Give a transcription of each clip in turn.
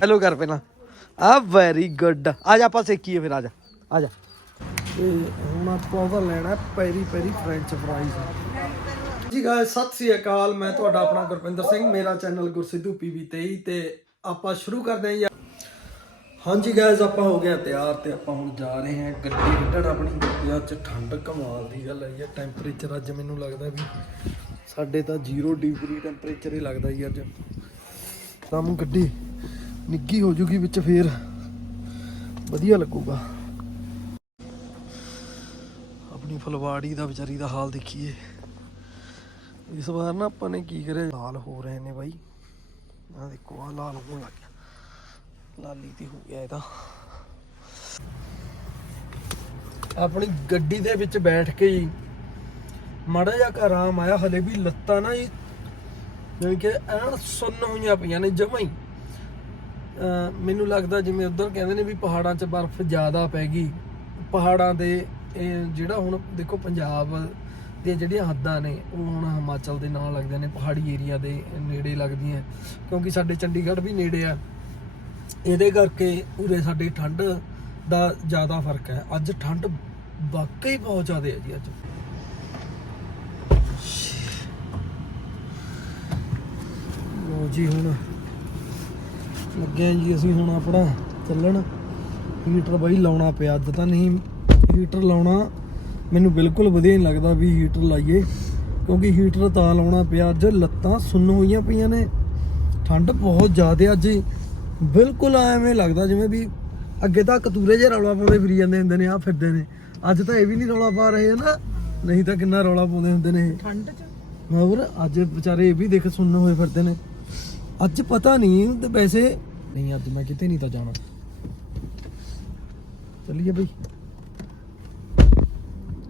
Hello ਕਰ ਪਹਿਲਾਂ। ਆ ਵੈਰੀ ਗੁੱਡ ਆ ਜਾ, ਆਪਾਂ ਸੇਕੀਏ ਫਿਰ, ਆ ਜਾ। ਆ ਜਾ। ਤੇ ਹੁਣ ਆਪਾਂ ਉਹਦਾ ਲੈਣਾ ਪੈਰੀ ਪੈਰੀ ਫ੍ਰੈਂਚ ਫਰਾਈਜ਼ ਜੀ ਗਾਇਸ ਸਤਿ ਸ੍ਰੀ ਅਕਾਲ। ਮੈਂ ਤੁਹਾਡਾ ਆਪਣਾ ਗੁਰਪਿੰਦਰ ਸਿੰਘ, ਮੇਰਾ ਚੈਨਲ ਗੁਰਸਿੱਧੂ ਪੀਵੀ23 ਤੇ ਆਪਾਂ ਸ਼ੁਰੂ ਕਰਦੇ ਹਾਂ ਹਾਂਜੀ ਗਾਇਸ ਆਪਾਂ ਹੋ ਗਏ ਤਿਆਰ ਤੇ ਆਪਾਂ ਹੁਣ ਜਾ ਰਹੇ ਹਾਂ ਗੱਡੀ ਕੱਢਣ ਆਪਣੀ। ਗੱਡੀ ਅੱਜ ਠੰਡ ਕਮਾਲ ਦੀ ਗੱਲ ਆਈ ਹੈ ਟੈਂਪਰੇਚਰ ਅੱਜ ਮੈਨੂੰ ਲੱਗਦਾ ਵੀ ਸਾਡੇ ਤਾਂ 0 ਡਿਗਰੀ ਟੈਂਪਰੇਚਰ ਹੀ ਲੱਗਦਾ ਜੀ ਅੱਜ। ਸਾਨੂੰ ਗੱਡੀ ਨਿੱਗੀ ਹੋ ਜੂਗੀ ਵਿੱਚ ਫੇਰ। ਵਧੀਆ ਲੱਗੂਗਾ। ਆਪਣੀ ਫਲਵਾੜੀ ਦਾ ਵਿਚਾਰੀ ਦਾ ਹਾਲ ਦੇਖੀਏ। ਇਸ ਵਾਰ ਨਾ ਆਪਾਂ ਨੇ ਕੀ ਕਰਿਆ? ਲਾਲ ਹੋ ਰਹੇ ਨੇ ਬਾਈ। ਆ ਦੇਖੋ, ਆ ਲਾਲ ਹੋਣ ਲੱਗ ਗਿਆ। ਲਾਲੀ ਤੇ ਹੋ ਗਿਆ ਇਹਦਾ। ਆਪਣੀ ਗੱਡੀ ਦੇ ਵਿੱਚ ਬੈਠ ਕੇ ਹੀ ਮਾੜਾ ਜਿਹਾ ਕੁ ਆਰਾਮ ਆਇਆ। ਹਲੇ ਵੀ ਲੱਤਾਂ ਨਾ ਹੀ ਜਿਵੇਂ ਕਿ ਐਨ ਸੁੰਨ ਹੋਈਆਂ ਪਈਆਂ ਨੇ ਜਮਾਂ ਹੀ। ਮੈਨੂੰ ਲੱਗਦਾ ਜਿਵੇਂ ਉਧਰ ਕਹਿੰਦੇ ਨੇ ਵੀ ਪਹਾੜਾਂ 'ਚ ਬਰਫ਼ ਜ਼ਿਆਦਾ ਪੈ ਗਈ। ਪਹਾੜਾਂ ਦੇ ਜਿਹੜਾ ਹੁਣ ਦੇਖੋ ਪੰਜਾਬ ਦੇ ਜਿਹੜੀਆਂ ਹੱਦਾਂ ਨੇ, ਉਹ ਹੁਣ ਹਿਮਾਚਲ ਦੇ ਨਾਲ ਲੱਗਦੇ ਨੇ, ਪਹਾੜੀ ਏਰੀਆ ਦੇ ਨੇੜੇ ਲੱਗਦੀਆਂ। ਕਿਉਂਕਿ ਸਾਡੇ ਚੰਡੀਗੜ੍ਹ ਵੀ ਨੇੜੇ ਆ। ਇਹਦੇ ਕਰਕੇ ਉਰੇ ਸਾਡੇ ਠੰਡ ਦਾ ਜ਼ਿਆਦਾ ਫ਼ਰਕ ਹੈ। ਅੱਜ ਠੰਡ ਵਾਕਈ ਬਹੁਤ ਜ਼ਿਆਦਾ ਹੈ ਜੀ ਅੱਜ। ਲੋ ਜੀ ਹੁਣ ਲੱਗੇ ਹਾਂ ਜੀ ਅਸੀਂ ਹੁਣ ਆਪਣਾ ਚੱਲਣ। ਹੀਟਰ ਬਾਈ ਲਾਉਣਾ ਪਿਆ ਅੱਜ ਤਾਂ ਨਹੀਂ ਹੀਟਰ ਲਾਉਣਾ। ਮੈਨੂੰ ਬਿਲਕੁਲ ਵਧੀਆ ਨਹੀਂ ਲੱਗਦਾ ਵੀ ਹੀਟਰ ਲਾਈਏ ਕਿਉਂਕਿ ਹੀਟਰ ਤਾਂ ਲਾਉਣਾ ਪਿਆ ਅੱਜ ਲੱਤਾਂ ਸੁੰਨ ਹੋਈਆਂ ਪਈਆਂ ਨੇ। ਠੰਡ ਬਹੁਤ ਜ਼ਿਆਦਾ ਅੱਜ। ਬਿਲਕੁਲ ਐਵੇਂ ਲੱਗਦਾ ਜਿਵੇਂ ਵੀ ਅੱਗੇ ਤਾਂ ਕਤੂਰੇ ਜੇ ਰੌਲਾ ਪਾਉਂਦੇ ਫਿਰੀ ਜਾਂਦੇ ਹੁੰਦੇ ਨੇ ਆ ਫਿਰਦੇ ਨੇ। ਅੱਜ ਤਾਂ ਇਹ ਵੀ ਨਹੀਂ ਰੌਲਾ ਪਾ ਰਹੇ ਨਾ ਨਹੀਂ ਤਾਂ ਕਿੰਨਾ ਰੌਲਾ ਪਾਉਂਦੇ ਹੁੰਦੇ ਨੇ ਠੰਡ ਚ? ਹੋਰ ਅੱਜ ਵਿਚਾਰੇ ਇਹ ਵੀ ਦੇਖ ਸੁਣਨ ਹੋਏ ਫਿਰਦੇ ਨੇ। ਅੱਜ ਪਤਾ ਨਹੀਂ ਤੇ ਵੈਸੇ ਨਹੀਂ ਅੱਜ ਮੈਂ ਕਿਤੇ ਨਹੀਂ ਤਾਂ ਜਾਣਾ। ਚੱਲੀਏ ਬਈ।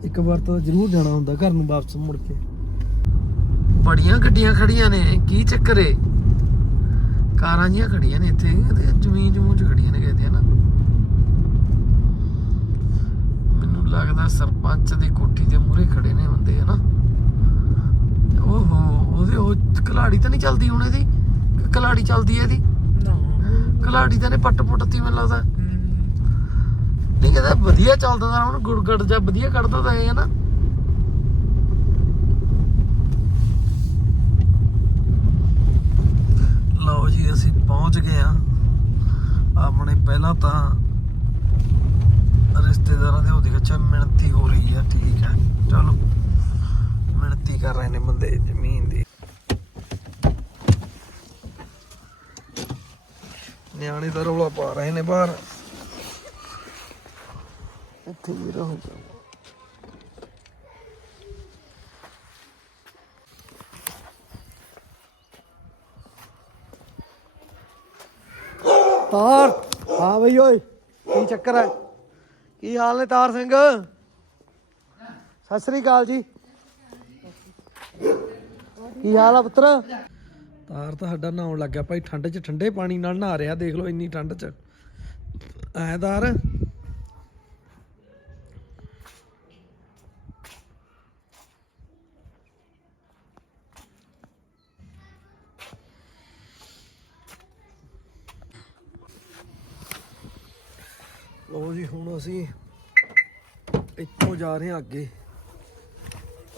ਇੱਕ ਵਾਰ ਤਾਂ ਜ਼ਰੂਰ ਜਾਣਾ ਹੁੰਦਾ ਘਰ ਨੂੰ ਵਾਪਸ ਮੁੜ ਕੇ। ਬੜੀਆਂ ਗੱਡੀਆਂ ਖੜੀਆਂ ਨੇ ਕੀ ਚੱਕਰ ਏ? ਕਾਰਾਂ ਜੀਆਂ ਖੜੀਆਂ ਨੇ ਇੱਥੇ ਤੇ ਜ਼ਮੀਨ ਜਮੂਨ ਚ ਖੜੀਆਂ ਨੇ ਕਹਿੰਦੇ ਨਾ। ਮੈਨੂੰ ਲੱਗਦਾ ਸਰਪੰਚ ਦੀ ਕੋਠੀ ਦੇ ਮੂਹਰੇ ਖੜੇ ਨੇ ਹੁੰਦੇ ਹਨਾ? ਓਹੋ ਉਹਦੇ ਉਹ ਕਲਾੜੀ ਤਾਂ ਨਹੀਂ ਚੱਲਦੀ ਹੁਣ ਇਹਦੀ? ਕਲਾੜੀ ਚੱਲਦੀ ਹੈ ਇਹਦੀ। ਨਾ। ਕਲਾੜੀ ਤਾਂ ਨੇ ਪੱਟ ਪੁੱਟਤੀ ਮੈਨੂੰ ਲੱਗਦਾ। ਨਹੀਂ ਕਹਿੰਦਾ ਵਧੀਆ ਚੱਲਦਾ ਤਾਂ ਹੁਣ ਗੁੜਗੜ ਜਾਂ ਵਧੀਆ ਕੱਢਦਾ ਤਾਂ ਇਹ ਹੈ ਨਾ। ਲਓ ਜੀ ਅਸੀਂ ਪਹੁੰਚ ਗਏ ਆ ਆਪਣੇ ਪਹਿਲਾਂ ਤਾਂ ਰਿਸ਼ਤੇਦਾਰਾਂ ਦੇ ਉਹਦੇ ਵਿੱਚ ਮਿਹਨਤੀ ਹੋ ਰਹੀ ਆ ਠੀਕ ਹੈ। ਚਲੋ ਮਿਹਨਤੀ ਕਰ ਰਹੇ ਨੇ ਬੰਦੇ ਜ਼ਮੀਨ ਦੀ। ਨਿਆਣੇ ਤਾਂ ਰੌਲਾ ਪਾ ਰਹੇ ਨੇ ਬਾਹਰ। ਇੱਥੇ ਵੀ ਰਹੂਗਾ ਤਾਰ। ਹਾਂ ਬਈ, ਓਏ, ਕੀ ਚੱਕਰ ਹੈ? ਕੀ ਹਾਲ ਨੇ ਤਾਰ ਸਿੰਘ? ਸਤਿ ਸ੍ਰੀ ਅਕਾਲ ਜੀ। ਕੀ ਹਾਲ ਆ ਪੁੱਤਰ? ਤਾਰ ਤਾਂ ਸਾਡਾ ਨਹਾਉਣ ਲੱਗ ਗਿਆ ਭਾਈ, ਠੰਡ 'ਚ ਠੰਡੇ ਪਾਣੀ ਨਾਲ ਨਹਾ ਰਿਹਾ, ਦੇਖ ਲਓ ਇੰਨੀ ਠੰਡ 'ਚ। ਐ ਤਾਰ। ਲੋ ਜੀ, ਹੁਣ ਅਸੀਂ ਇੱਥੋਂ ਜਾ ਰਹੇ ਹਾਂ ਅੱਗੇ।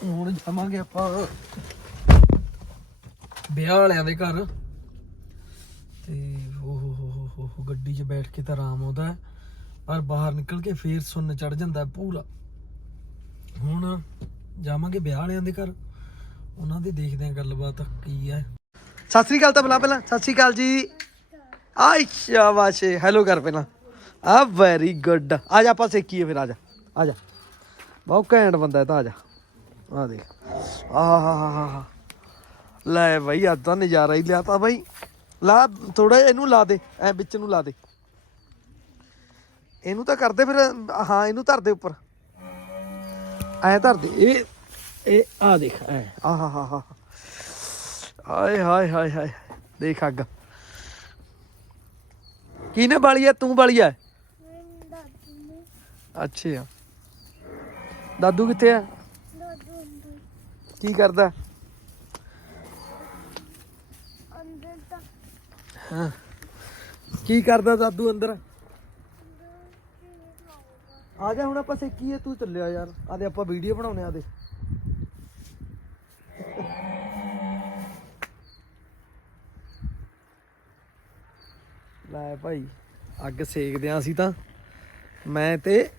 ਹੁਣ ਜਾਵਾਂਗੇ ਆਪਾਂ ਵਿਆਹ ਵਾਲਿਆਂ ਦੇ ਘਰ। ਤੇ ਉਹ ਹੋ ਹੋ ਹੋ ਗੱਡੀ 'ਚ ਬੈਠ ਕੇ ਤਾਂ ਆਰਾਮ ਆਉਂਦਾ ਪਰ ਬਾਹਰ ਨਿਕਲ ਕੇ ਫੇਰ ਸੁੰਨ ਚੜ ਜਾਂਦਾ ਪੂਰਾ। ਹੁਣ ਜਾਵਾਂਗੇ ਵਿਆਹ ਵਾਲਿਆਂ ਦੇ ਘਰ। ਉਹਨਾਂ ਦੀ ਦੇਖਦੇ ਹਾਂ ਗੱਲਬਾਤ ਕੀ ਹੈ। ਸਤਿ ਸ੍ਰੀ ਅਕਾਲ ਤਾਂ ਬੁਲਾ ਪਹਿਲਾਂ। ਸਤਿ ਸ੍ਰੀ ਅਕਾਲ ਜੀ। ਆਈ ਸ਼ਾਬਾਸ਼। ਹੈਲੋ ਕਰ ਪਹਿਲਾਂ। ਆ ਵੈਰੀ ਗੁੱਡ ਆ ਜਾ, ਆਪਾਂ ਸੇਕੀਏ ਫਿਰ, ਆ ਜਾ। ਆ ਜਾ। ਬਹੁਤ ਘੈਂਟ ਬੰਦਾ ਹੈ ਤਾਂ, ਆ ਜਾ। ਆ ਦੇਖ। ਆਹ ਹਾ ਹਾ ਹਾ ਲੈ ਬਈ ਅੱਜ ਤਾਂ ਨਜ਼ਾਰਾ ਹੀ ਲਿਆ ਤਾ ਬਈ। ਲਾ ਥੋੜਾ ਇਹਨੂੰ ਲਾ ਦੇ ਐ ਵਿੱਚ ਨੂੰ ਲਾ ਦੇ। ਇਹਨੂੰ ਤਾਂ ਕਰਦੇ ਫਿਰ ਹਾਂ ਇਹਨੂੰ ਧਰ ਦੇ ਉੱਪਰ। ਐ ਧਰ ਦੇ। ਇਹ ਇਹ ਆ ਦੇਖ ਐ। ਆ ਹਾ ਹਾ ਹਾ। ਹਾਏ ਹਾਏ ਹਾਏ ਹਾਏ। ਦੇਖ ਅੱਗ। ਕਿਹਨੇ ਬਾਲੀ ਐ? ਤੂੰ ਬਾਲੀ ਐ? ਅੱਛਾ। ਦਾਦੂ ਕਿੱਥੇ ਆ ਕੀ ਕਰਦਾ? ਹਾਂ। ਕੀ ਕਰਦਾ ਦਾਦੂ ਅੰਦਰ? ਆ ਜਾ ਹੁਣ ਆਪਾਂ ਸਿੱਖੀਏ ਤੂੰ ਚੱਲਿਆ ਯਾਰ। ਆਦੇ ਆਪਾਂ ਵੀਡੀਓ ਬਣਾਉਣੇ ਆਦੇ ਲੈ ਭਾਈ ਅੱਗ ਸੇਕਦੇ ਆਂ ਅਸੀਂ ਤਾਂ। ਮੈਂ ਤੇ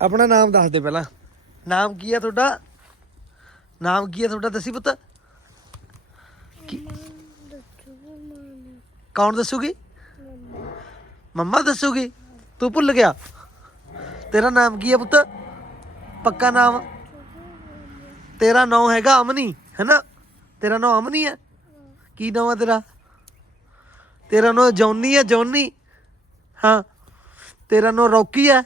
ਆਪਣਾ ਨਾਮ ਦੱਸ ਦੇ ਪਹਿਲਾਂ। ਨਾਮ ਕੀ ਆ ਤੁਹਾਡਾ? ਨਾਮ ਕੀ ਆ ਤੁਹਾਡਾ ਦੱਸੀ ਪੁੱਤ? ਕੀ- ਕੌਣ ਦੱਸੂਗੀ? ਮੰਮਾ ਦੱਸੂਗੀ। ਤੂੰ ਭੁੱਲ ਗਿਆ। ਤੇਰਾ ਨਾਮ ਕੀ ਹੈ ਪੁੱਤ? ਪੱਕਾ ਨਾਮ? ਤੇਰਾ ਨਾਮ ਹੈਗਾ ਅਮਨੀ, ਹੈਨਾ? ਤੇਰਾ ਨਾਮ ਅਮਨੀ ਹੈ? ਕੀ ਨਾਮ ਹੈ ਤੇਰਾ? ਤੇਰਾ ਨਾਮ ਜੌਨੀ ਹੈ, ਜੌਨੀ। ਹਾਂ। ਤੇਰਾ ਨਾਮ ਰੌਕੀ ਹੈ।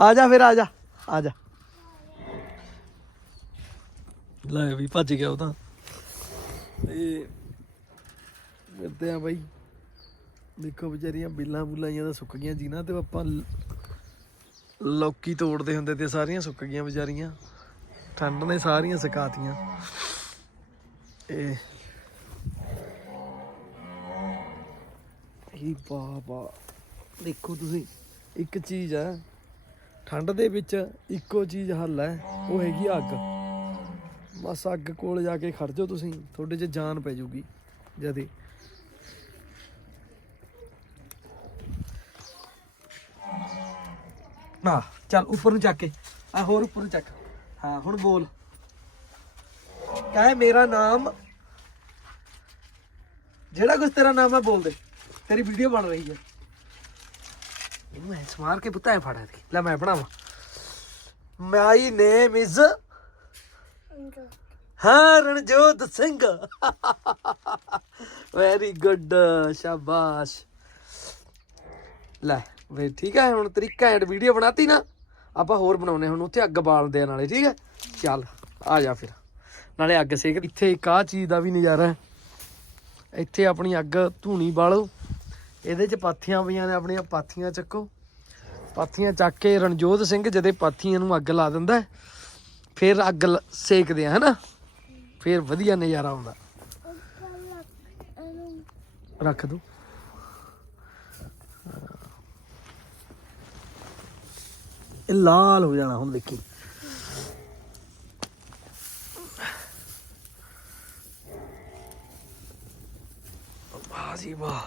ਆ ਜਾ ਫਿਰ, ਆ ਜਾ। ਆ ਜਾ। ਲੈ ਵੀ ਭੱਜ ਗਿਆ ਉਹ ਤਾਂ। ਤੇ ਮਿਲਦੇ ਆ ਬਾਈ। ਦੇਖੋ ਵਿਚਾਰੀਆਂ ਬਿੱਲਾਂ ਬੁਲਾਈਆਂ ਤਾਂ ਸੁੱਕ ਗਈਆਂ ਜੀ ਨਾ ਤੇ ਆਪਾਂ ਲੌਕੀ ਤੋੜਦੇ ਹੁੰਦੇ ਤੇ ਸਾਰੀਆਂ ਸੁੱਕ ਗਈਆਂ ਵਿਚਾਰੀਆਂ। ਠੰਡ ਨੇ ਸਾਰੀਆਂ ਸੁਕਾਤੀਆਂ। ਇਹ ਹੀ ਬਾਬਾ, ਦੇਖੋ ਤੁਸੀਂ, ਇੱਕ ਚੀਜ਼ ਆ। ਠੰਡ ਦੇ ਵਿੱਚ ਇੱਕੋ ਚੀਜ਼ ਹੱਲ ਹੈ, ਉਹ ਹੈਗੀ ਅੱਗ। ਬਸ ਅੱਗ ਕੋਲ ਜਾ ਕੇ ਖੜ ਜਾਓ ਤੁਸੀਂ, ਤੁਹਾਡੇ 'ਚ ਜਾਨ ਪੈ ਜਾਊਗੀ ਜਦੇ ਨਾ, ਚੱਲ ਉੱਪਰ ਨੂੰ ਚੱਕ ਕੇ, ਆ ਹੋਰ ਉੱਪਰ ਨੂੰ ਚੱਕ। ਹਾਂ, ਹੁਣ ਬੋਲ। ਕਹੇ ਮੇਰਾ ਨਾਮ, ਜਿਹੜਾ ਕੁਝ ਤੇਰਾ ਨਾਮ ਹੈ ਬੋਲ ਦੇ, ਤੇਰੀ ਵੀਡੀਓ ਬਣ ਰਹੀ ਹੈ ਇਹਨੂੰ ਐ ਸਮਾਰ ਕੇ ਪੁੱਤਾ ਐ ਫੜਾ ਦੇ ਲੈ ਮੈਂ ਬਣਾਵਾਂ। ਮਾਈ ਨੇਮ ਇਜ਼ ਹਾਂ ਰਣਜੋਤ ਸਿੰਘ। ਵੈਰੀ ਗੁੱਡ ਸ਼ਾਬਾਸ਼। ਲੈ, ਵੇ, ਠੀਕ ਹੈ ਹੁਣ ਤੇਰੀ ਘੈਂਟ ਵੀਡੀਓ ਬਣਾਤੀ ਨਾ, ਆਪਾਂ ਹੋਰ ਬਣਾਉਨੇ ਹੁਣ ਉੱਥੇ ਅੱਗ ਬਾਲਦੇ ਆ ਨਾਲੇ, ਠੀਕ ਹੈ ਚੱਲ, ਆ ਜਾ ਫਿਰ। ਨਾਲੇ ਅੱਗ ਸੇਕ, ਇੱਥੇ ਇੱਕ ਆਹ ਚੀਜ਼ ਦਾ ਵੀ ਨਜ਼ਾਰਾ ਹੈ। ਇੱਥੇ ਆਪਣੀ ਅੱਗ ਧੂਣੀ ਬਾਲੋ। ਇਹਦੇ ਚ ਪਾਥੀਆਂ ਪਈਆਂ ਨੇ, ਆਪਣੀਆਂ ਪਾਥੀਆਂ ਚੱਕੋ। ਪਾਥੀਆਂ ਚੱਕ ਕੇ ਰਣਜੋਤ ਸਿੰਘ ਜਦੇ ਪਾਥੀਆਂ ਨੂੰ ਅੱਗ ਲਾ ਦਿੰਦਾ ਫਿਰ ਅੱਗ ਲ- ਸੇਕਦੇ ਆ, ਹਨਾ? ਫਿਰ ਵਧੀਆ ਨਜ਼ਾਰਾ ਆਉਂਦਾ। ਰੱਖ ਦੋ। ਇਹ ਲਾਲ ਹੋ ਜਾਣਾ ਹੁਣ, ਦੇਖੀ। ਵਾਹ ਜੀ ਵਾਹ।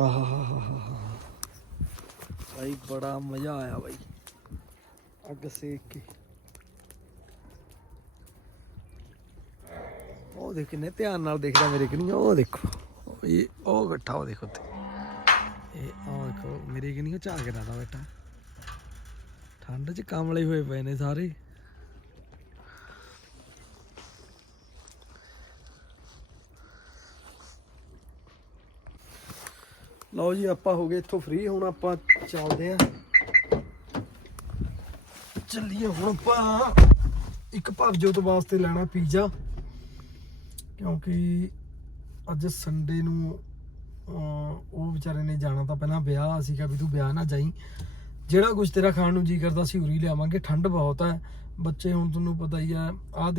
ਆਹਾਹਾਹਾ ਭਾਈ ਬੜਾ ਮਜ਼ਾ ਆਇਆ ਭਾਈ ਅੱਗ ਸੇਕ ਕੇ। ਉਹ ਦੇਖ ਕਿੰਨੇ ਧਿਆਨ ਨਾਲ ਦੇਖਦਾ ਮੇਰੇ ਕਿ ਨਹੀਂ, ਉਹ ਦੇਖੋ। ਇਹ ਉਹ ਬੈਠਾ, ਉਹ ਦੇਖੋ ਤੇ ਇਹ, ਉਹ ਦੇਖੋ, ਮੇਰੇ ਕਿ ਨਹੀਂ, ਉਹ ਝਾਕ ਰਿਹਾ ਦਾ ਬੇਟਾ ਠੰਡ 'ਚ ਕਾਮਲੇ ਹੋਏ ਪਏ ਨੇ ਸਾਰੇ। ਲਓ ਜੀ, ਆਪਾਂ ਹੋ ਗਏ ਇੱਥੋਂ ਫ੍ਰੀ ਹੁਣ ਆਪਾਂ ਚੱਲਦੇ ਆਂ ਚੱਲੀਏ ਹੁਣ ਆਪਾਂ ਇੱਕ ਭਵਜੋਤ ਵਾਸਤੇ ਲੈਣਾ ਪੀਜ਼ਾ, ਕਿਉਂਕਿ ਅੱਜ ਸੰਡੇ ਨੂੰ ਉਹ ਵਿਚਾਰੇ ਨੇ ਜਾਣਾ ਤਾਂ ਪਹਿਲਾਂ ਵਿਆਹ, ਅਸੀਂ ਕਿਹਾ ਵੀ ਤੂੰ ਵਿਆਹ ਨਾ ਜਾਈ। ਜਿਹੜਾ ਕੁਝ ਤੇਰਾ ਖਾਣ ਨੂੰ ਜੀ ਕਰਦਾ ਸੀ ਉਰੀ ਲਿਆਵਾਂਗੇ, ਠੰਡ ਬਹੁਤ ਹੈ। ਬੱਚੇ ਹੁਣ ਤੁਹਾਨੂੰ ਪਤਾ ਹੀ ਆ ਆ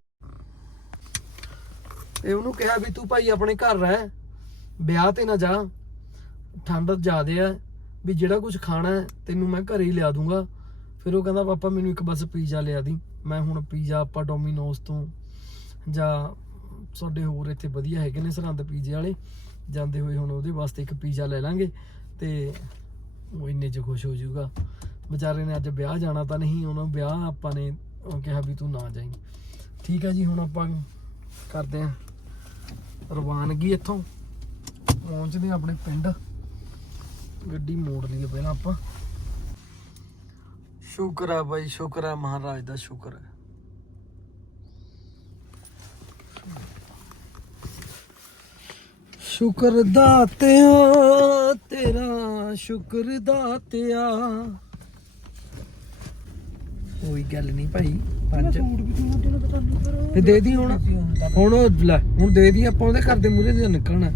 ਇਹ ਉਹਨੂੰ ਕਿਹਾ ਵੀ ਤੂੰ ਭਾਈ ਆਪਣੇ ਘਰ ਰਹਿ, ਵਿਆਹ ਤੇ ਨਾ ਜਾ। ਠੰਡ ਜ਼ਿਆਦੇ ਆ ਵੀ ਜਿਹੜਾ ਕੁਝ ਖਾਣਾ ਹੈ, ਤੈਨੂੰ ਮੈਂ ਘਰੇ ਹੀ ਲਿਆ ਦੂੰਗਾ। ਫਿਰ ਉਹ ਕਹਿੰਦਾ ਪਾਪਾ ਮੈਨੂੰ ਇੱਕ ਬਸ ਪੀਜ਼ਾ ਲਿਆ ਦੀ। ਮੈਂ ਹੁਣ ਪੀਜ਼ਾ ਆਪਾਂ ਡੋਮੀਨੋਸ ਤੋਂ ਜਾਂ ਸਾਡੇ ਹੋਰ ਇੱਥੇ ਵਧੀਆ ਹੈਗੇ ਨੇ ਸਰਹੰਦ ਪੀਜ਼ੇ ਵਾਲੇ ਜਾਂਦੇ ਹੋਏ ਹੁਣ ਉਹਦੇ ਵਾਸਤੇ ਇੱਕ ਪੀਜ਼ਾ ਲੈ ਲਾਂਗੇ ਤੇ ਉਹ ਇੰਨੇ ਚ ਖੁਸ਼ ਹੋ ਜਾਊਗਾ। ਵਿਚਾਰੇ ਨੇ ਅੱਜ ਵਿਆਹ ਜਾਣਾ ਤਾਂ ਨਹੀਂ ਉਹਨੂੰ ਵਿਆਹ ਆਪਾਂ ਨੇ ਕਿਹਾ ਵੀ ਤੂੰ ਨਾ ਜਾਈਂ। ਠੀਕ ਹੈ ਜੀ ਹੁਣ ਆਪਾਂ ਕਰਦੇ ਆਂ ਰਵਾਨਗੀ ਇੱਥੋਂ। ਪਹੁੰਚਦੇ ਆਂ ਆਪਣੇ ਪਿੰਡ। ਗੱਡੀ ਮੋੜ ਲਈ ਪਹਿਲਾਂ ਆਪਾਂ। ਸ਼ੁਕਰ ਹੈ ਬਾਈ ਸ਼ੁਕਰ ਹੈ ਮਹਾਰਾਜ ਦਾ ਸ਼ੁਕਰ। ਹੈ ਸ਼ੁਕਰ ਦਾਤਿਆ ਤੇਰਾ ਸ਼ੁਕਰ ਦਾਤਿਆ ਕੋਈ ਗੱਲ ਨਹੀਂ ਭਾਈ ਪੰਜ। ਤੇ ਦੇ ਦੀ ਹੁਣ। ਹੁਣ ਉਹ ਲੈ ਹੁਣ ਦੇ ਦੀ ਆਪਾਂ ਉਹਦੇ ਘਰ ਦੇ ਮੂਹਰੇ ਦੇ ਨਿਕਲਣਾ।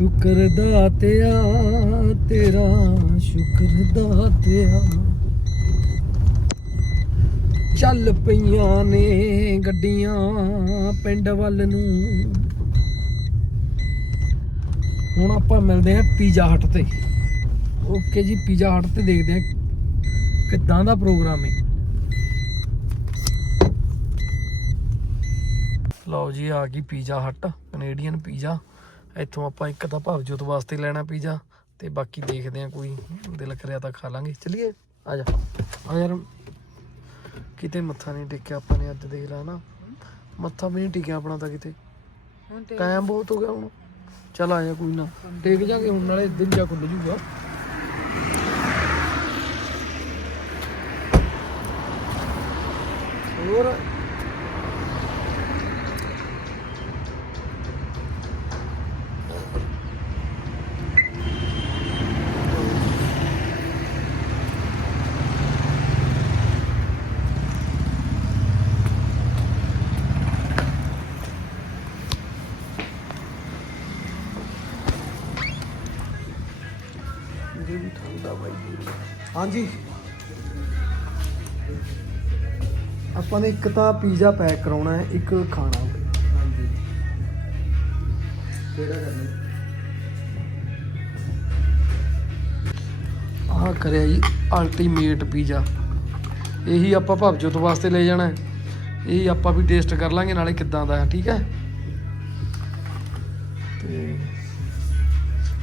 ਸ਼ੁਕਰ ਦਾਤਿਆ, ਤੇਰਾ ਸ਼ੁਕਰ ਦਾਤਿਆ। ਚੱਲ ਪਈਆਂ ਨੇ ਗੱਡੀਆਂ ਪਿੰਡ ਵੱਲ ਨੂੰ। ਹੁਣ ਆਪਾਂ ਮਿਲਦੇ ਹਾਂ ਪੀਜ਼ਾ ਹਟ ਤੇ। ਓਕੇ ਜੀ, ਪੀਜ਼ਾ ਹਟ ਤੇ ਦੇਖਦੇ ਹਾਂ ਕਿੱਦਾਂ ਦਾ ਪ੍ਰੋਗਰਾਮ ਹੈ। ਲਓ ਜੀ, ਆ ਗਈ ਪੀਜ਼ਾ ਹਟ ਕੈਨੇਡੀਅਨ ਪੀਜ਼ਾ। ਇੱਥੋਂ ਆਪਾਂ ਇੱਕ ਤਾਂ ਭਵਜੋਤ ਵਾਸਤੇ ਲੈਣਾ ਪੀਜ਼ਾ ਤੇ ਬਾਕੀ ਦੇਖਦੇ ਹਾਂ ਕੋਈ ਦਿਲ ਕਰਿਆ ਤਾਂ ਖਾ ਲਾਂਗੇ। ਚਲਿਏ? ਆ ਜਾ। ਆ ਯਾਰ ਕਿਤੇ ਮੱਥਾ ਨਹੀਂ ਟੇਕਿਆ ਆਪਾਂ ਨੇ ਅੱਜ ਦੇਖ ਲਾ ਨਾ। ਮੱਥਾ ਵੀ ਨਹੀਂ ਟਿਕਿਆ ਆਪਣਾ ਤਾਂ ਕਿਤੇ। ਟਾਈਮ ਬਹੁਤ ਹੋ ਗਿਆ ਹੁਣ। ਚੱਲ ਆ ਜਾ ਕੋਈ ਨਾ। ਟੇਕ ਜਾਗੇ ਹੁਣ ਨਾਲੇ ਦਿਨ ਜਾ ਖੁੱਲ ਜੂਗਾ। ਹੋਰ ਇਹਦੇ ਵੀ ਠੰਡਾ ਬਾਈ ਹਾਂਜੀ। ਆਪਾਂ ਨੇ ਇੱਕ ਤਾਂ ਪੀਜ਼ਾ ਪੈਕ ਕਰਾਉਣਾ ਹੈ ਇੱਕ ਖਾਣਾ। ਹਾਂਜੀ। ਕਿਹੜਾ ਕਰਨਾ? ਆਹ ਕਰਿਆ ਜੀ ਅਲਟੀਮੇਟ ਪੀਜ਼ਾ ਇਹੀ ਆਪਾਂ ਭਵਜੋਤ ਵਾਸਤੇ ਲੈ ਜਾਣਾ ਹੈ। ਇਹੀ ਆਪਾਂ ਵੀ ਟੇਸਟ ਕਰ ਲਾਂਗੇ ਨਾਲੇ ਕਿੱਦਾਂ ਦਾ ਹੈ ਠੀਕ ਹੈ? ਤੇ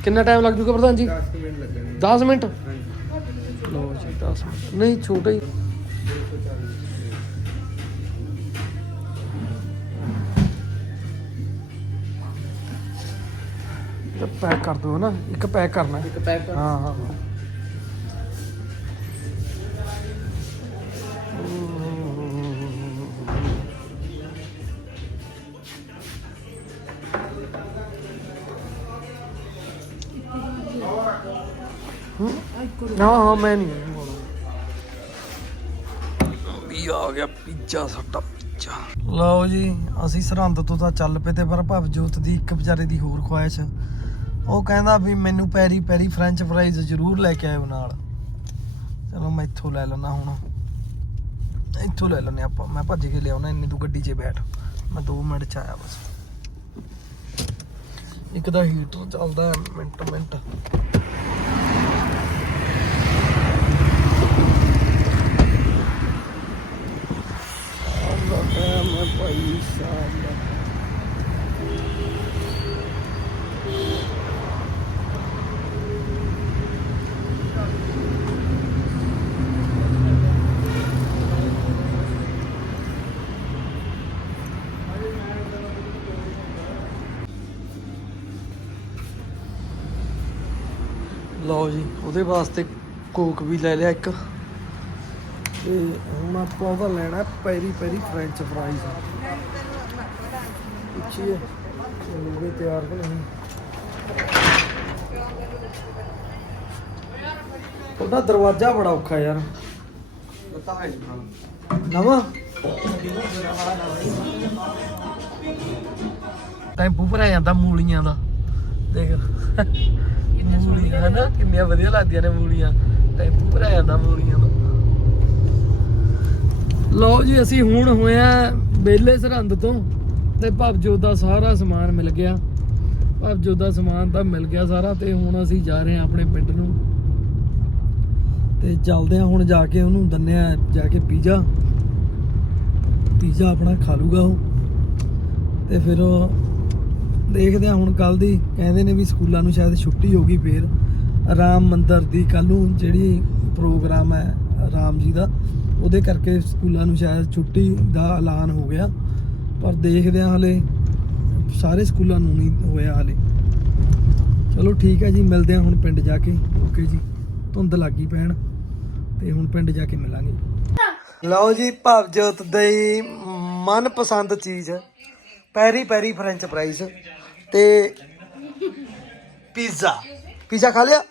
ਕਿੰਨਾ ਟਾਈਮ ਲੱਗ ਜੂਗਾ ਪ੍ਰਧਾਨ ਜੀ? 10 ਮਿੰਟ ਲੱਗਣਗੇ। 10 ਮਿੰਟ? ਹਾਂਜੀ। ਲਓ ਜੀ 10 ਮਿੰਟ ਨਹੀਂ ਛੋਟਾ ਹੀ 240 ਪੈਕ ਕਰ ਦਿਓ ਨਾ ਇੱਕ ਪੈਕ ਕਰਨਾ ਹੈ ਇੱਕ ਪੈਕ ਹਾਂ ਮੈਂ ਨਹੀਂ ਵੀ ਆ ਗਿਆ ਪੀਜ਼ਾ ਸਾਡਾ ਪੀਜ਼ਾ। ਲਓ ਜੀ ਅਸੀਂ ਸਰਹੰਦ ਤੋਂ ਤਾਂ ਚੱਲ ਪਏ ਤੇ ਪਰ ਭਵਜੋਤ ਦੀ ਇੱਕ ਵਿਚਾਰੇ ਦੀ ਹੋਰ ਖੁਆਇਸ਼। ਉਹ ਕਹਿੰਦਾ ਵੀ ਮੈਨੂੰ ਪੈਰੀ ਪੈਰੀ ਫ੍ਰੈਂਚ ਫਰਾਈਜ਼ ਜ਼ਰੂਰ ਲੈ ਕੇ ਆਇਓ ਨਾਲ। ਚਲੋ ਮੈਂ ਇੱਥੋਂ ਲੈ ਲੈਣਾ ਹੁਣ। ਇੱਥੋਂ ਲੈ ਲੈਣੇ ਆਪਾਂ। ਮੈਂ ਭੱਜ ਕੇ ਲਿਆਉਣਾ ਇੰਨੀ ਤੂੰ ਗੱਡੀ 'ਚ ਬੈਠ। ਮੈਂ 2 ਮਿੰਟ 'ਚ ਆਇਆ ਬਸ। ਇੱਕ ਤਾਂ ਹੀਟਰ ਚੱਲਦਾ ਮਿੰਟ ਮਿੰਟ ਲਓ ਜੀ, ਉਹਦੇ ਵਾਸਤੇ ਕੋਕ ਵੀ ਲੈ ਲਿਆ ਇੱਕ। ਤੇ ਹੁਣ ਆਪਾਂ ਉਹਦਾ ਲੈਣਾ ਪੈਰੀ ਪੈਰੀ ਫ੍ਰੈਂਚ ਫਰਾਈਜ਼। ਪੁੱਛੀਏ ਮਿਲੂਗੇ ਤਿਆਰ ਕਿ ਨਹੀਂ। ਉਹਦਾ ਦਰਵਾਜ਼ਾ ਬੜਾ ਔਖਾ ਯਾਰ। ਪਤਾ ਹੈ ਨਵਾਂ? ਟੈਂਪੂ ਭਰਿਆ ਜਾਂਦਾ ਮੂਲੀਆਂ ਦਾ। ਦੇਖ। ਮੂਲੀਆਂ ਹਨਾ? ਕਿੰਨੀਆਂ ਵਧੀਆ ਲੱਗਦੀਆਂ ਨੇ ਮੂਲੀਆਂ। ਟੈਂਪੂ ਭਰਿਆ ਜਾਂਦਾ ਮੂਲੀਆਂ ਦਾ। ਲਓ ਜੀ, ਅਸੀਂ ਹੁਣ ਹੋਇਆ ਬੇਲੇ ਸਰਹੰਦ ਤੋਂ ਤੇ ਭਵਜੋਤ ਦਾ ਸਾਰਾ ਸਮਾਨ ਮਿਲ ਗਿਆ। ਭਵਜੋਤ ਦਾ ਸਮਾਨ ਤਾਂ ਮਿਲ ਗਿਆ ਸਾਰਾ ਤੇ ਹੁਣ ਅਸੀਂ ਜਾ ਰਹੇ ਹਾਂ ਆਪਣੇ ਪਿੰਡ ਨੂੰ। ਤੇ ਚੱਲਦੇ ਹਾਂ ਹੁਣ ਜਾ ਕੇ ਉਹਨੂੰ ਦੰਨੇ ਆ ਜਾ ਕੇ ਪੀਜ਼ਾ। ਪੀਜ਼ਾ ਆਪਣਾ ਖਾ ਲੂਗਾ ਉਹ। ਤੇ ਫਿਰ ਉਹ ਦੇਖਦੇ ਆ ਹੁਣ ਕੱਲ ਦੀ, ਕਹਿੰਦੇ ਨੇ ਵੀ ਸਕੂਲਾਂ ਨੂੰ ਸ਼ਾਇਦ ਛੁੱਟੀ ਹੋਗੀ ਫੇਰ। ਰਾਮ ਮੰਦਰ ਦੀ ਕੱਲ ਨੂੰ ਜਿਹੜੀ ਪ੍ਰੋਗਰਾਮ ਹੈ ਰਾਮ ਜੀ ਦਾ, ਉਹਦੇ ਕਰਕੇ ਸਕੂਲਾਂ ਨੂੰ ਸ਼ਾਇਦ ਛੁੱਟੀ ਦਾ ਐਲਾਨ ਹੋ ਗਿਆ। ਪਰ ਦੇਖਦੇ ਆ ਹਲੇ, ਸਾਰੇ ਸਕੂਲਾਂ ਨੂੰ ਨਹੀਂ ਹੋਇਆ ਹਲੇ। ਚਲੋ ਠੀਕ ਹੈ ਜੀ, ਮਿਲਦੇ ਆ ਹੁਣ ਪਿੰਡ ਜਾ ਕੇ। ਓਕੇ ਜੀ, ਧੁੰਦ ਲੱਗੀ ਪੈਣ ਤੇ ਹੁਣ ਪਿੰਡ ਜਾ ਕੇ ਮਿਲਾਂਗੇ। ਲਓ ਜੀ, ਭਵਜੋਤ ਦੀ ਮਨਪਸੰਦ ਚੀਜ਼ ਪੈਰੀ ਪੈਰੀ ਫ੍ਰੈਂਚ ਫਰਾਈਜ਼। ਤੇ ਪੀਜ਼ਾ। ਪੀਜ਼ਾ ਖਾ ਲਿਆ?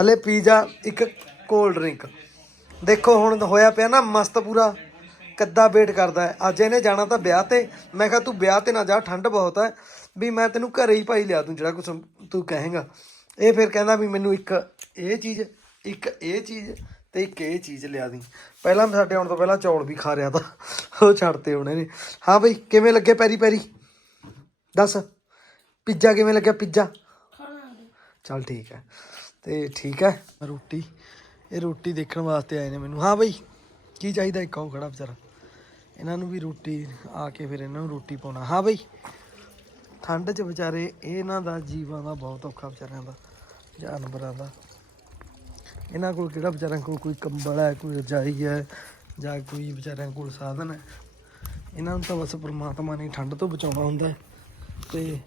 ਹਲੇ ਪੀਜ਼ਾ, ਇੱਕ ਕੋਲਡ ਡਰਿੰਕ ਦੇਖੋ ਹੁਣ ਹੋਇਆ ਪਿਆ ਨਾ ਮਸਤ ਪੂਰਾ, ਕੱਦਾ ਵੇਟ ਕਰਦਾ ਹੈ। ਅੱਜ ਇਹਨੇ ਜਾਣਾ ਤਾਂ ਵਿਆਹ ਤੇ। ਮੈਂ ਕਿਹਾ ਤੂੰ ਵਿਆਹ ਤੇ ਨਾ ਜਾ, ਠੰਡ ਬਹੁਤ ਹੈ। ਵੀ ਮੈਂ ਤੈਨੂੰ ਘਰੇ ਹੀ ਭਾਈ ਲਿਆ ਦੂੰ ਜਿਹੜਾ ਕੁਛ ਤੂੰ ਕਹੇਗਾ। ਇਹ ਫਿਰ ਕਹਿੰਦਾ ਵੀ ਮੈਨੂੰ ਇੱਕ ਇਹ ਚੀਜ਼, ਇੱਕ ਇਹ ਚੀਜ਼ ਤੇ ਇੱਕ ਇਹ ਚੀਜ਼ ਲਿਆ ਦੀ। ਪਹਿਲਾਂ ਮੈਂ ਸਾਡੇ ਆਉਣ ਤੋਂ ਪਹਿਲਾਂ ਚੌਲ ਵੀ ਖਾ ਰਿਆ ਤਾਂ। ਉਹ ਛੱਡਤੇ ਉਹਨੇ ਨੇ। ਹਾਂ ਬਈ, ਕਿਵੇਂ ਲੱਗੇ ਪੈਰੀ ਪੈਰੀ ਦੱਸ। ਪਿੱਜ਼ਾ ਕਿਵੇਂ ਲੱਗਿਆ ਪਿੱਜ਼ਾ? ਚੱਲ ਠੀਕ ਹੈ। ਤੇ ਠੀਕ ਹੈ ਰੋਟੀ ਇਹ ਰੋਟੀ ਦੇਖਣ ਵਾਸਤੇ ਆਏ ਨੇ ਮੈਨੂੰ। ਹਾਂ ਬਈ ਕੀ ਚਾਹੀਦਾ ਇੱਕ ਆਓ ਖੜਾ ਵਿਚਾਰਾ। ਇਹਨਾਂ ਨੂੰ ਵੀ ਰੋਟੀ ਆ ਕੇ ਫਿਰ ਇਹਨਾਂ ਨੂੰ ਰੋਟੀ ਪਾਉਣਾ। ਹਾਂ ਬਈ ਠੰਡ 'ਚ ਵਿਚਾਰੇ ਇਹਨਾਂ ਦਾ ਜੀਵਾਂ ਦਾ ਬਹੁਤ ਔਖਾ ਵਿਚਾਰਿਆਂ ਦਾ ਜਾਨਵਰਾਂ ਦਾ। ਇਹਨਾਂ ਕੋਲ ਕਿਹੜਾ ਵਿਚਾਰਿਆਂ ਕੋਲ ਕੋਈ ਕੰਬਲ ਹੈ ਕੋਈ ਰਜਾਈ ਹੈ ਜਾਂ ਕੋਈ ਵਿਚਾਰਿਆਂ ਕੋਲ ਸਾਧਨ ਹੈ? ਇਹਨਾਂ ਨੂੰ ਤਾਂ ਬਸ ਪ੍ਰਮਾਤਮਾ ਨੇ ਠੰਡ ਤੋਂ ਬਚਾਉਣਾ ਹੁੰਦਾ ਤੇ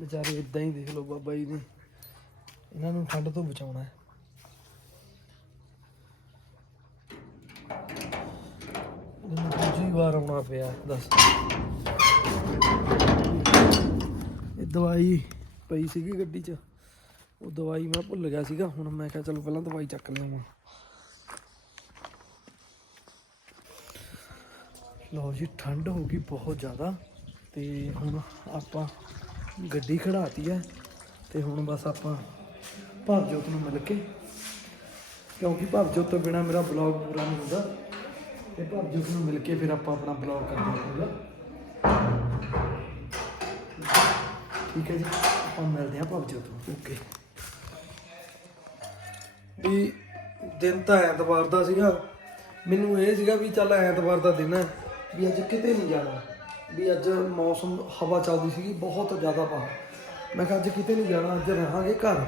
ਵਿਚਾਰੇ ਇਦਾਂ ਹੀ ਦੇਖ ਲਓ ਬਾਬਾ ਜੀ ਨੇ ਇਹਨਾਂ ਨੂੰ ਠੰਡ ਤੋਂ ਬਚਾਉਣਾ ਹੈ। ਇਹਨੂੰ ਦੂਜੀ ਵਾਰ ਆਉਣਾ ਪਿਆ, ਦੱਸ। ਇਹ ਦਵਾਈ ਪਈ ਸੀਗੀ ਗੱਡੀ 'ਚ। ਉਹ ਦਵਾਈ ਮੈਂ ਭੁੱਲ ਗਿਆ ਸੀਗਾ, ਹੁਣ ਮੈਂ ਕਿਹਾ ਚਲੋ ਪਹਿਲਾਂ ਦਵਾਈ ਚੱਕ ਲਿਆਵਾਂ। ਲਓ ਜੀ, ਠੰਡ ਹੋ ਗਈ ਬਹੁਤ ਜ਼ਿਆਦਾ ਤੇ ਹੁਣ ਆਪਾਂ ਗੱਡੀ ਖੜਾਤੀ ਹੈ ਤੇ ਹੁਣ ਬਸ ਆਪਾਂ ਭਵਜੋਤ ਨੂੰ ਮਿਲ ਕੇ, ਕਿਉਂਕਿ ਭਵਜੋਤ ਤੋਂ ਬਿਨਾ ਮੇਰਾ ਬਲੌਗ ਪੂਰਾ ਨਹੀਂ ਹੁੰਦਾ, ਤੇ ਭਵਜੋਤ ਨੂੰ ਮਿਲ ਕੇ ਫਿਰ ਆਪਾਂ ਆਪਣਾ ਬਲੌਗ ਕਰਦੇ ਹਾਂ ਠੀਕ ਹੈ ਜੀ, ਆਪਾਂ ਮਿਲਦੇ ਹਾਂ ਭਵਜੋਤ ਨੂੰ। ਓਕੇ। ਵੀ ਦਿਨ ਤਾਂ ਐਤਵਾਰ ਦਾ ਸੀਗਾ, ਮੈਨੂੰ ਇਹ ਸੀਗਾ ਵੀ ਚੱਲ ਐਤਵਾਰ ਦਾ ਦਿਨ ਹੈ, ਵੀ ਅੱਜ ਕਿਤੇ ਨਹੀਂ ਜਾਣਾ। ਵੀ ਅੱਜ ਮੌਸਮ, ਹਵਾ ਚੱਲਦੀ ਸੀਗੀ, ਬਹੁਤ ਜ਼ਿਆਦਾ ਬਾਹਰ। ਮੈਂ ਕਿਹਾ ਅੱਜ ਕਿਤੇ ਨਹੀਂ ਜਾਣਾ, ਅੱਜ ਰਹਾਂਗੇ ਘਰ।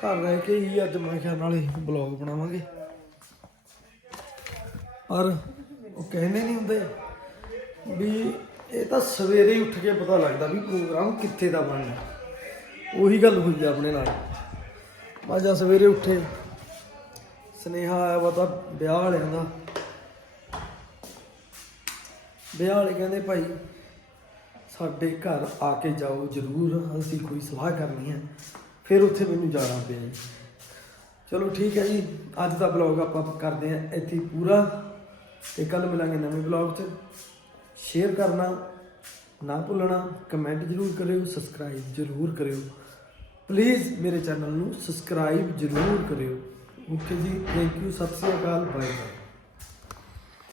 ਘਰ ਰਹਿ ਕੇ ਹੀ ਅੱਜ ਮੈਂ ਕਿਹਾ ਨਾਲੇ ਬਲੌਗ ਬਣਾਵਾਂਗੇ। ਪਰ ਉਹ ਕਹਿੰਦੇ ਨਹੀਂ ਹੁੰਦੇ ਵੀ ਇਹ ਤਾਂ ਸਵੇਰੇ ਹੀ ਉੱਠ ਕੇ ਪਤਾ ਲੱਗਦਾ ਵੀ ਪ੍ਰੋਗਰਾਮ ਕਿੱਥੇ ਦਾ ਬਣਨਾ ਉਹੀ ਗੱਲ ਹੋਈ ਆ ਆਪਣੇ ਨਾਲ। ਮੈਂ ਜਦ ਸਵੇਰੇ ਉੱਠੇ, ਸਨੇਹਾ ਆਇਆ ਵਾ ਤਾਂ ਵਿਆਹ ਵਾਲਿਆਂ ਦਾ। ਵਿਆਹ ਵਾਲੇ ਕਹਿੰਦੇ ਭਾਈ, ਸਾਡੇ ਘਰ ਆ ਕੇ ਜਾਓ, ਜ਼ਰੂਰ ਅਸੀਂ ਕੋਈ ਸਲਾਹ ਕਰਨੀ ਹੈ। ਫਿਰ ਉੱਥੇ ਮੈਨੂੰ ਜਾਣਾ ਪਿਆ ਜੀ। ਚਲੋ ਠੀਕ ਹੈ ਜੀ, ਅੱਜ ਦਾ ਬਲੌਗ ਆਪਾਂ ਕਰਦੇ ਹਾਂ ਇੱਥੇ ਪੂਰਾ। ਤੇ ਕੱਲ ਮਿਲਾਂਗੇ ਨਵੇਂ ਬਲੌਗ 'ਚ। ਸ਼ੇਅਰ ਕਰਨਾ, ਨਾ ਭੁੱਲਣਾ ਕਮੈਂਟ ਜ਼ਰੂਰ ਕਰਿਓ ਸਬਸਕ੍ਰਾਈਬ ਜ਼ਰੂਰ ਕਰਿਓ। ਪਲੀਜ਼ ਮੇਰੇ ਚੈਨਲ ਨੂੰ ਸਬਸਕ੍ਰਾਈਬ ਜ਼ਰੂਰ ਕਰਿਓ। ਓਕੇ ਜੀ ਥੈਂਕ ਯੂ ਸਤਿ ਸ਼੍ਰੀ ਅਕਾਲ ਬਾਏ ਬਾਏ